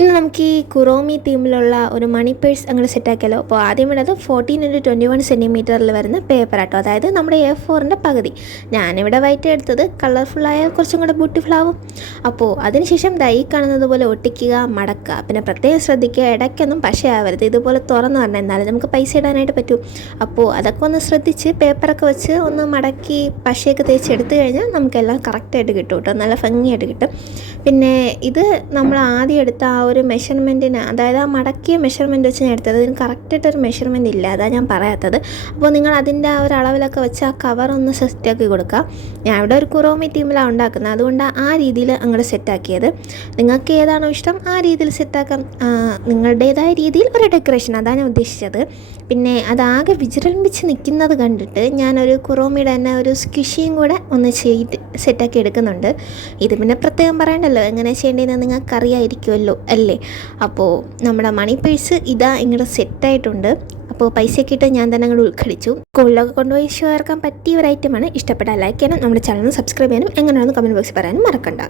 ഇന്ന് നമുക്ക് ഈ കുറോമി തീമിലുള്ള ഒരു മണി പേഴ്സ് അങ്ങനെ സെറ്റാക്കിയാലോ. അപ്പോൾ ആദ്യം വേണ്ടത് 14x21 സെൻറ്റിമീറ്ററിൽ വരുന്ന പേപ്പർ ആട്ടോ, അതായത് നമ്മുടെ A4-ൻ്റെ പകുതി. ഞാനിവിടെ വൈറ്റ് എടുത്തത്, കളർഫുള്ളായ കുറച്ചും കൂടെ ബ്യൂട്ടിഫുൾ ആവും. അപ്പോൾ അതിനുശേഷം ഈ കാണുന്നത് പോലെ ഒട്ടിക്കുക, മടക്കുക. പിന്നെ പ്രത്യേകം ശ്രദ്ധിക്കുക, ഇടയ്ക്കൊന്നും പശയാവരുത്. ഇതുപോലെ തുറന്ന് പറഞ്ഞാൽ എന്നാലും നമുക്ക് പൈസ ഇടാനായിട്ട് പറ്റൂ. അപ്പോൾ അതൊക്കെ ഒന്ന് ശ്രദ്ധിച്ച് പേപ്പറൊക്കെ വെച്ച് ഒന്ന് മടക്കി പശയൊക്കെ തേച്ച് എടുത്തു കഴിഞ്ഞാൽ നമുക്കെല്ലാം കറക്റ്റായിട്ട് കിട്ടും കേട്ടോ, നല്ല ഭംഗിയായിട്ട് കിട്ടും. പിന്നെ ഇത് നമ്മൾ ആദ്യം എടുത്ത ആ ഒരു മെഷർമെൻറ്റിന്, അതായത് ആ മടക്കിയ മെഷർമെൻറ്റ് വെച്ച് ഞാൻ എടുത്തത്. ഇതിന് കറക്റ്റായിട്ടൊരു മെഷർമെൻറ്റ് ഇല്ല, അതാണ് ഞാൻ പറയാത്തത്. അപ്പോൾ നിങ്ങൾ അതിൻ്റെ ആ ഒരു അളവിലൊക്കെ വെച്ച് ആ കവർ ഒന്ന് സെറ്റാക്കി കൊടുക്കുക. ഞാൻ ഇവിടെ ഒരു കുറോമി തീമിലാണ് ഉണ്ടാക്കുന്നത്, അതുകൊണ്ട് ആ രീതിയിൽ അങ്ങോട്ട് സെറ്റാക്കിയത്. നിങ്ങൾക്ക് ഏതാണോ ഇഷ്ടം ആ രീതിയിൽ സെറ്റാക്കാം, നിങ്ങളുടേതായ രീതിയിൽ ഒരു ഡെക്കറേഷൻ, അതാണ് ഞാൻ ഉദ്ദേശിച്ചത്. പിന്നെ അതാകെ വിജൃംഭിച്ച് നിൽക്കുന്നത് കണ്ടിട്ട് ഞാനൊരു കുറോമിയുടെ തന്നെ ഒരു സ്ക്വിഷിയും കൂടെ ഒന്ന് ചെയ്ത് സെറ്റാക്കി എടുക്കുന്നുണ്ട്. ഇത് പിന്നെ പ്രത്യേകം പറയണ്ടല്ലോ, എങ്ങനെ ചെയ്യേണ്ടതെന്ന് നിങ്ങൾക്കറിയായിരിക്കുമല്ലോ അല്ലേ. അപ്പോൾ നമ്മുടെ മണി പേഴ്സ് ഇതാ ഇങ്ങോട്ട് സെറ്റായിട്ടുണ്ട്. അപ്പോൾ പൈസയൊക്കെ ഇട്ട് ഞാൻ തന്നെ അങ്ങോട്ട് ഉൾക്കടിച്ചു. സ്കൂളിലൊക്കെ കൊണ്ടുപോയി ഷോ ഇറക്കാൻ പറ്റിയ ഒരു ഐറ്റമാണ്. ഇഷ്ടപ്പെട്ടാൽ ലൈക്ക് ചെയ്യാനും നമ്മുടെ ചാനൽ സബ്സ്ക്രൈബ് ചെയ്യാനും എങ്ങനെയാണെന്ന് കമൻറ്റ് ബോക്സിൽ പറയാനും മറക്കണ്ട.